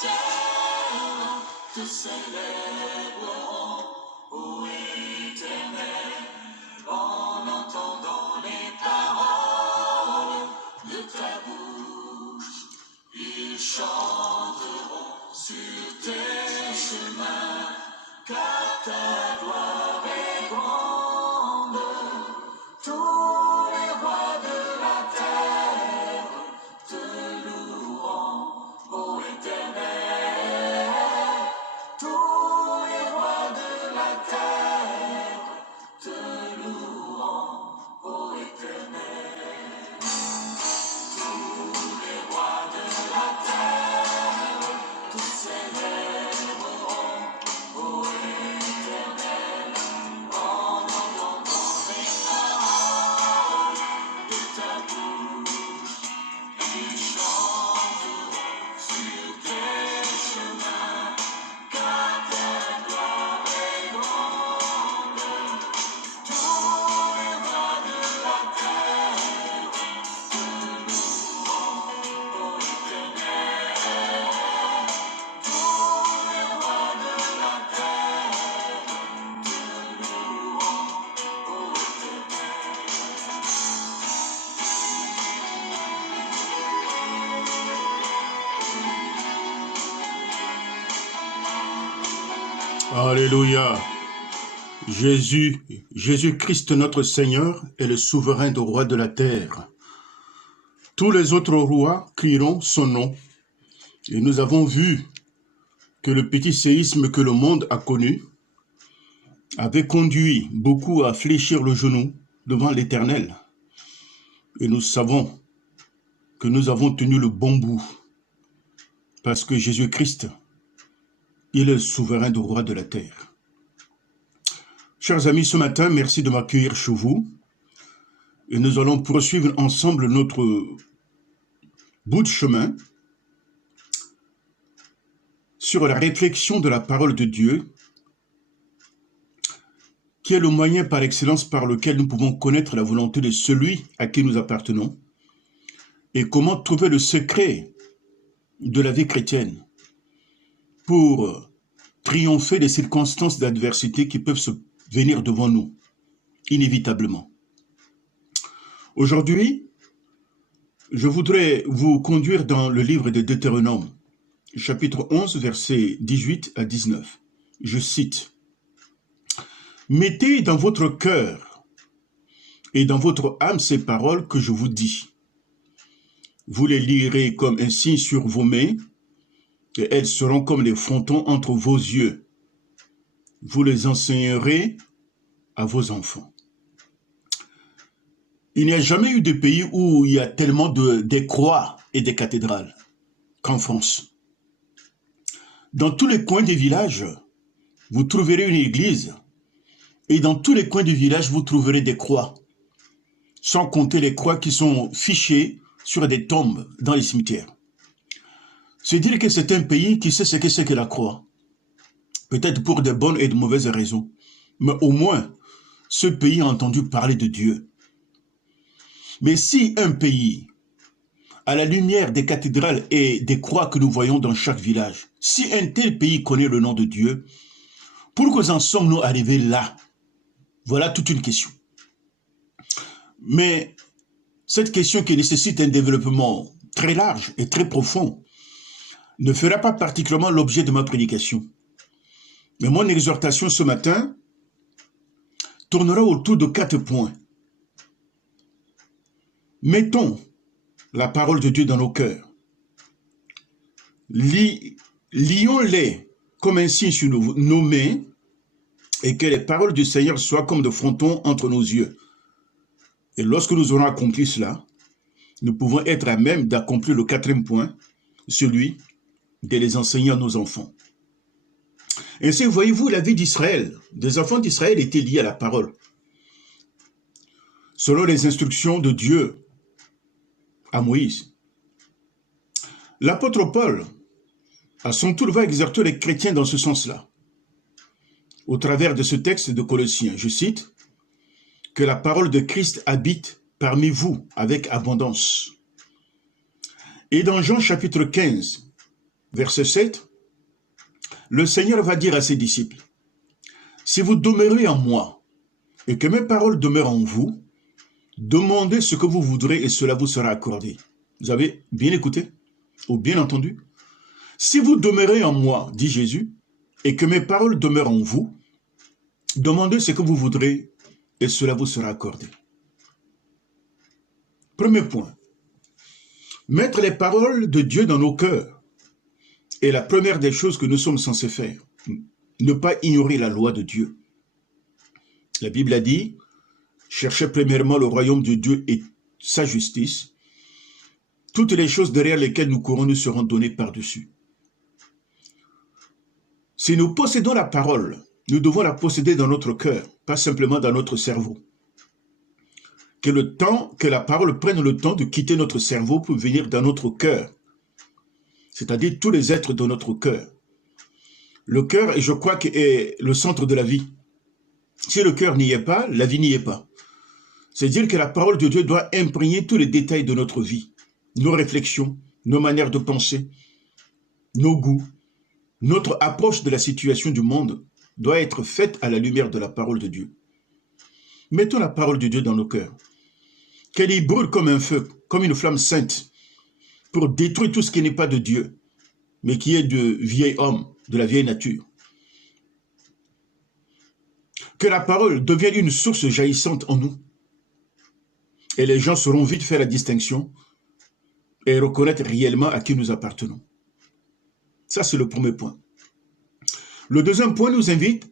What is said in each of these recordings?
terre te célèbreront, ô Éternel, en entendant les paroles de ta bouche. Ils chanteront sur tes chemins, car ta gloire est grande. Tous les rois de la terre te loueront, ô Éternel. Tous les rois de la terre te loueront, ô Éternel. Tous les rois de la terre te célèbreront, ô Éternel, en entendant les paroles de ta bouche. Ils chanteront sur tes chemins, car ta gloire est grande. Tous les rois de la terre te loueront, ô Éternel. Tous les rois de la terre te loueront, ô Alléluia. Jésus-Christ notre Seigneur est le souverain de roi de la terre. Tous les autres rois crieront son nom. Et nous avons vu que le petit séisme que le monde a connu avait conduit beaucoup à fléchir le genou devant l'Éternel. Et nous savons que nous avons tenu le bon bout parce que Jésus-Christ, il est le souverain de roi de la terre. Chers amis, ce matin, merci de m'accueillir chez vous. Et nous allons poursuivre ensemble notre bout de chemin sur la réflexion de la parole de Dieu, qui est le moyen par excellence par lequel nous pouvons connaître la volonté de celui à qui nous appartenons et comment trouver le secret de la vie chrétienne pour triompher des circonstances d'adversité qui peuvent se venir devant nous, inévitablement. Aujourd'hui, je voudrais vous conduire dans le livre de Deutéronome, chapitre 11, versets 18 à 19. Je cite, « Mettez dans votre cœur et dans votre âme ces paroles que je vous dis. Vous les lirez comme un signe sur vos mains, et elles seront comme des frontons entre vos yeux. Vous les enseignerez à vos enfants. » Il n'y a jamais eu de pays où il y a tellement des croix et des cathédrales qu'en France. Dans tous les coins des villages, vous trouverez une église, et dans tous les coins du village, vous trouverez des croix, sans compter les croix qui sont fichées sur des tombes dans les cimetières. C'est dire que c'est un pays qui sait ce que c'est que la croix. Peut-être pour de bonnes et de mauvaises raisons. Mais au moins, ce pays a entendu parler de Dieu. Mais si un pays, à la lumière des cathédrales et des croix que nous voyons dans chaque village, si un tel pays connaît le nom de Dieu, pourquoi en sommes-nous arrivés là? Voilà toute une question. Mais cette question qui nécessite un développement très large et très profond ne fera pas particulièrement l'objet de ma prédication. Mais mon exhortation ce matin tournera autour de 4 points. Mettons la parole de Dieu dans nos cœurs. Lions-les comme un signe sur nos mains et que les paroles du Seigneur soient comme de frontons entre nos yeux. Et lorsque nous aurons accompli cela, nous pouvons être à même d'accomplir le 4e point, celui de les enseigner à nos enfants. Ainsi, voyez-vous, la vie d'Israël, des enfants d'Israël étaient liés à la parole. Selon les instructions de Dieu à Moïse. L'apôtre Paul, à son tour, va exhorter les chrétiens dans ce sens-là. Au travers de ce texte de Colossiens, je cite, « Que la parole de Christ habite parmi vous avec abondance. » Et dans Jean chapitre 15, verset 7, le Seigneur va dire à ses disciples, « Si vous demeurez en moi et que mes paroles demeurent en vous, demandez ce que vous voudrez et cela vous sera accordé. » Vous avez bien écouté ou bien entendu? Si vous demeurez en moi, dit Jésus, et que mes paroles demeurent en vous, demandez ce que vous voudrez et cela vous sera accordé. Premier point, mettre les paroles de Dieu dans nos cœurs est la première des choses que nous sommes censés faire. Ne pas ignorer la loi de Dieu. La Bible a dit, cherchez premièrement le royaume de Dieu et sa justice. Toutes les choses derrière lesquelles nous courons nous seront données par-dessus. Si nous possédons la parole, nous devons la posséder dans notre cœur, pas simplement dans notre cerveau. Que la parole prenne le temps de quitter notre cerveau pour venir dans notre cœur, c'est-à-dire tous les êtres de notre cœur. Le cœur, je crois, est le centre de la vie. Si le cœur n'y est pas, la vie n'y est pas. C'est-à-dire que la parole de Dieu doit imprégner tous les détails de notre vie, nos réflexions, nos manières de penser, nos goûts. Notre approche de la situation du monde doit être faite à la lumière de la parole de Dieu. Mettons la parole de Dieu dans nos cœurs. Qu'elle y brûle comme un feu, comme une flamme sainte, pour détruire tout ce qui n'est pas de Dieu, mais qui est de vieil homme, de la vieille nature. Que la parole devienne une source jaillissante en nous. Et les gens sauront vite faire la distinction et reconnaître réellement à qui nous appartenons. Ça, c'est le premier point. Le deuxième point nous invite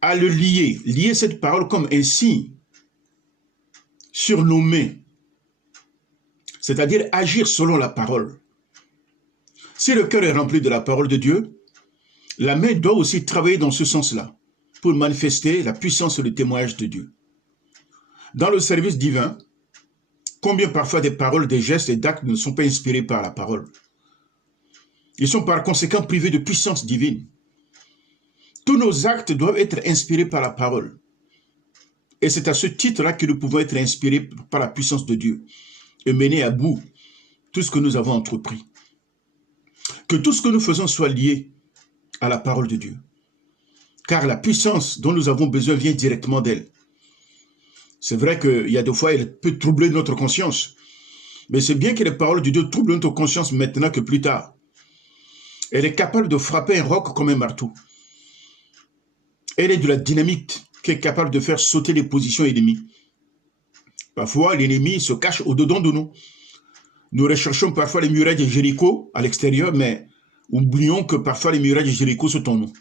à le lier cette parole comme un signe sur nos mains, c'est-à-dire agir selon la parole. Si le cœur est rempli de la parole de Dieu, la main doit aussi travailler dans ce sens-là, pour manifester la puissance et le témoignage de Dieu. Dans le service divin, combien parfois des paroles, des gestes et d'actes ne sont pas inspirés par la parole? Ils sont par conséquent privés de puissance divine. Tous nos actes doivent être inspirés par la parole. Et c'est à ce titre-là que nous pouvons être inspirés par la puissance de Dieu et mener à bout tout ce que nous avons entrepris. Que tout ce que nous faisons soit lié à la parole de Dieu. Car la puissance dont nous avons besoin vient directement d'elle. C'est vrai qu'il y a des fois, elle peut troubler notre conscience. Mais c'est bien que les paroles de Dieu troublent notre conscience maintenant que plus tard. Elle est capable de frapper un roc comme un marteau. Elle est de la dynamite qui est capable de faire sauter les positions ennemies. Parfois, l'ennemi se cache au-dedans de nous. Nous recherchons parfois les murailles de Jéricho à l'extérieur, mais oublions que parfois les murailles de Jéricho sont en nous.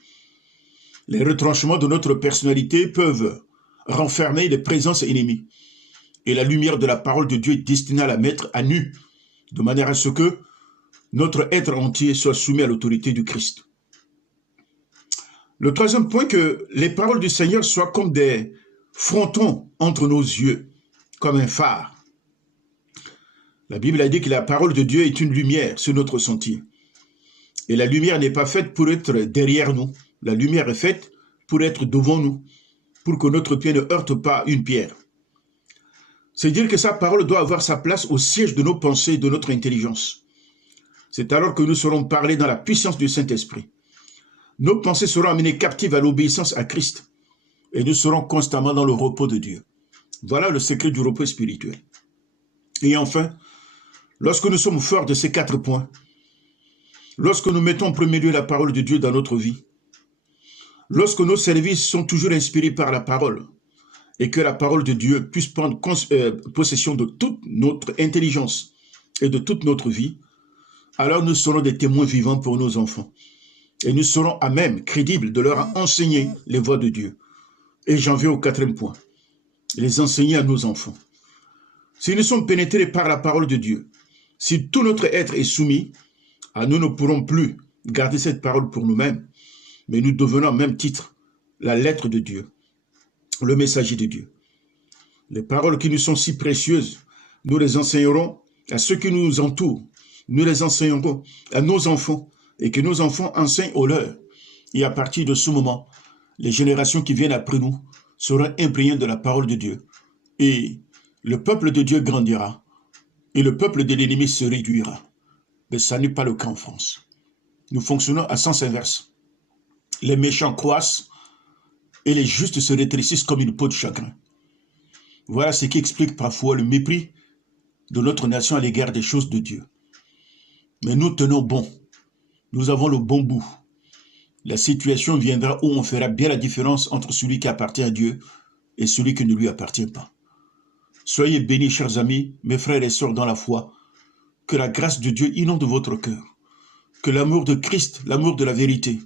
Les retranchements de notre personnalité peuvent renfermer les présences ennemies. Et la lumière de la parole de Dieu est destinée à la mettre à nu, de manière à ce que notre être entier soit soumis à l'autorité du Christ. Le troisième point, que les paroles du Seigneur soient comme des frontons entre nos yeux, comme un phare. La Bible a dit que la parole de Dieu est une lumière sur notre sentier. Et la lumière n'est pas faite pour être derrière nous. La lumière est faite pour être devant nous, pour que notre pied ne heurte pas une pierre. C'est-à-dire que sa parole doit avoir sa place au siège de nos pensées et de notre intelligence. C'est alors que nous serons parlés dans la puissance du Saint-Esprit. Nos pensées seront amenées captives à l'obéissance à Christ et nous serons constamment dans le repos de Dieu. Voilà le secret du repos spirituel. Et enfin, lorsque nous sommes forts de ces 4 points, lorsque nous mettons en premier lieu la parole de Dieu dans notre vie, lorsque nos services sont toujours inspirés par la parole et que la parole de Dieu puisse prendre possession de toute notre intelligence et de toute notre vie, alors nous serons des témoins vivants pour nos enfants. Et nous serons à même, crédibles, de leur enseigner les voies de Dieu. Et j'en viens au 4e point. Les enseigner à nos enfants. Si nous sommes pénétrés par la parole de Dieu, si tout notre être est soumis, nous ne pourrons plus garder cette parole pour nous-mêmes, mais nous devenons en même titre la lettre de Dieu, le messager de Dieu. Les paroles qui nous sont si précieuses, nous les enseignerons à ceux qui nous entourent. Nous les enseignerons à nos enfants et que nos enfants enseignent aux leurs. Et à partir de ce moment, les générations qui viennent après nous seront imprégnées de la parole de Dieu. Et le peuple de Dieu grandira et le peuple de l'ennemi se réduira. Mais ça n'est pas le cas en France. Nous fonctionnons à sens inverse. Les méchants croissent et les justes se rétrécissent comme une peau de chagrin. Voilà ce qui explique parfois le mépris de notre nation à l'égard des choses de Dieu. Mais nous tenons bon. Nous avons le bon bout. La situation viendra où on fera bien la différence entre celui qui appartient à Dieu et celui qui ne lui appartient pas. Soyez bénis, chers amis, mes frères et sœurs dans la foi. Que la grâce de Dieu inonde votre cœur. Que l'amour de Christ, l'amour de la vérité,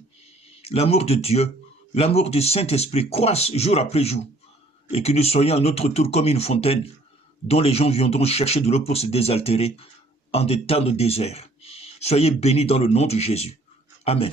l'amour de Dieu, l'amour du Saint-Esprit croissent jour après jour. Et que nous soyons à notre tour comme une fontaine dont les gens viendront chercher de l'eau pour se désaltérer en des temps de désert. Soyez bénis dans le nom de Jésus. Amen.